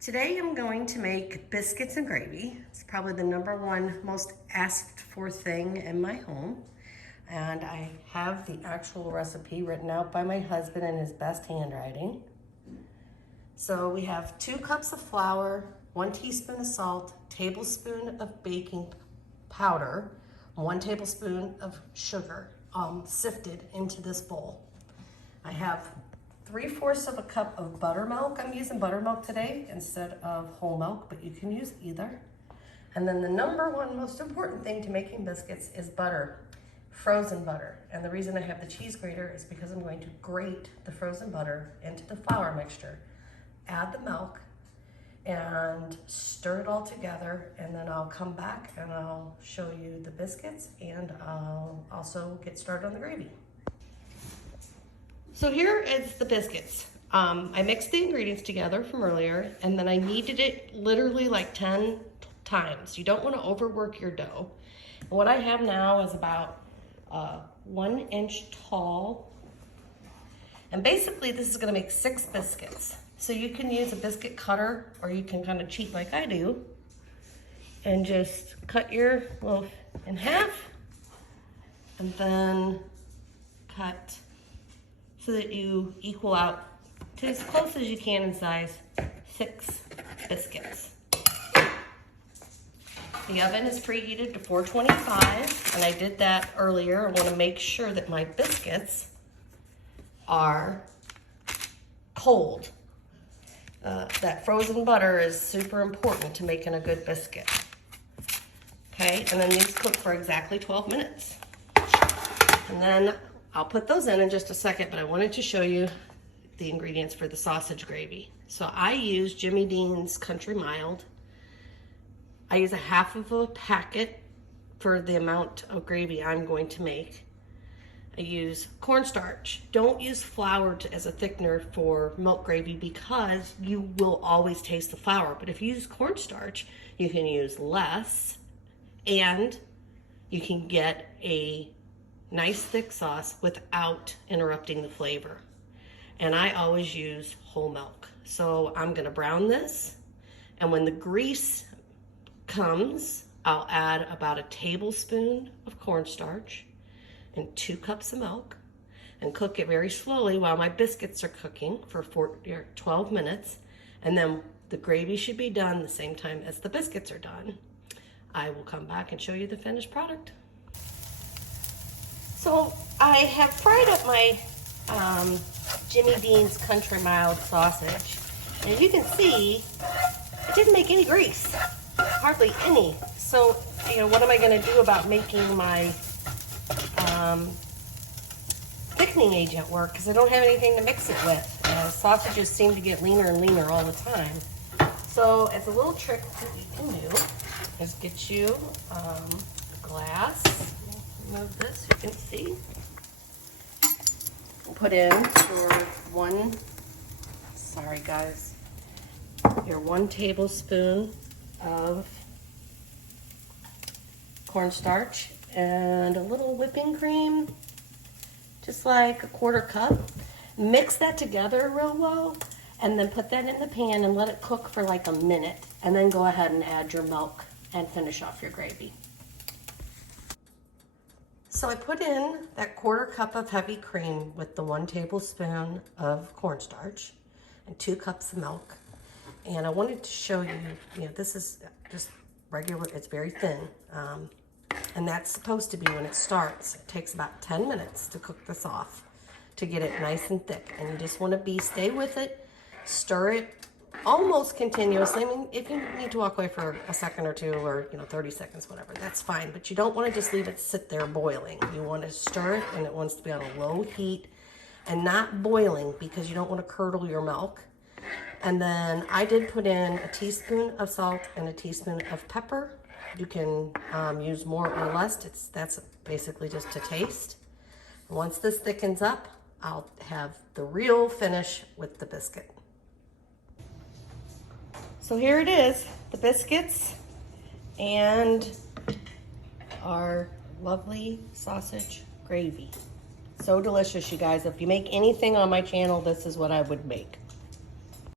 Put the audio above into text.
Today I'm going to make biscuits and gravy. It's probably the #1 most asked for thing in my home. And I have the actual recipe written out by my husband in his best handwriting. So we have 2 cups of flour, 1 teaspoon of salt, tablespoon of baking powder, 1 tablespoon of sugar sifted into this bowl. I have 3/4 of a cup of buttermilk. I'm using buttermilk today instead of whole milk, but you can use either. And then the #1 most important thing to making biscuits is butter, frozen butter. And the reason I have the cheese grater is because I'm going to grate the frozen butter into the flour mixture, add the milk, and stir it all together. And then I'll come back and I'll show you the biscuits, and I'll also get started on the gravy. So here is the biscuits. I mixed the ingredients together from earlier, and then I kneaded it literally like 10 times. You don't want to overwork your dough. And what I have now is about 1 inch tall. And basically this is going to make 6 biscuits. So you can use a biscuit cutter, or you can kind of cheat like I do and just cut your loaf in half and then cut so that you equal out to as close as you can in size 6 biscuits. The oven is preheated to 425, and I did that earlier. I want to make sure that my biscuits are cold. That frozen butter is super important to making a good biscuit. Okay, and then these cook for exactly 12 minutes. And then I'll put those in just a second, but I wanted to show you the ingredients for the sausage gravy. So I use Jimmy Dean's Country Mild. I use 1/2 of a packet for the amount of gravy I'm going to make. I use cornstarch. Don't use flour as a thickener for milk gravy because you will always taste the flour. But if you use cornstarch, you can use less and you can get a nice thick sauce without interrupting the flavor. And I always use whole milk. So I'm gonna brown this, and when the grease comes, I'll add about a tablespoon of cornstarch and 2 cups of milk, and cook it very slowly while my biscuits are cooking for 12 minutes. And then the gravy should be done the same time as the biscuits are done. I will come back and show you the finished product. So I have fried up my Jimmy Dean's Country Mild sausage. And as you can see, it didn't make any grease, hardly any. So, what am I gonna do about making my thickening agent work? Because I don't have anything to mix it with. Sausages seem to get leaner and leaner all the time. So as a little trick that you can do is get you a glass. Move this, you can see. Put in your 1 tablespoon of cornstarch and a little whipping cream, just like a 1/4 cup. Mix that together real well, and then put that in the pan and let it cook for like a minute, and then go ahead and add your milk and finish off your gravy. So I put in that 1/4 cup of heavy cream with the 1 tablespoon of cornstarch and 2 cups of milk. And I wanted to show you, this is just regular, it's very thin. And that's supposed to be when it starts. It takes about 10 minutes to cook this off to get it nice and thick. And you just want to stay with it, stir it almost continuously. I mean, if you need to walk away for a second or 2 or 30 seconds, whatever, that's fine. But you don't want to just leave it sit there boiling. You want to stir it, and it wants to be on a low heat and not boiling, because you don't want to curdle your milk. And then I did put in a teaspoon of salt and a teaspoon of pepper. You can use more or less. That's basically just to taste. Once this thickens up, I'll have the real finish with the biscuit. So here it is, the biscuits and our lovely sausage gravy. So delicious, you guys. If you make anything on my channel, this is what I would make.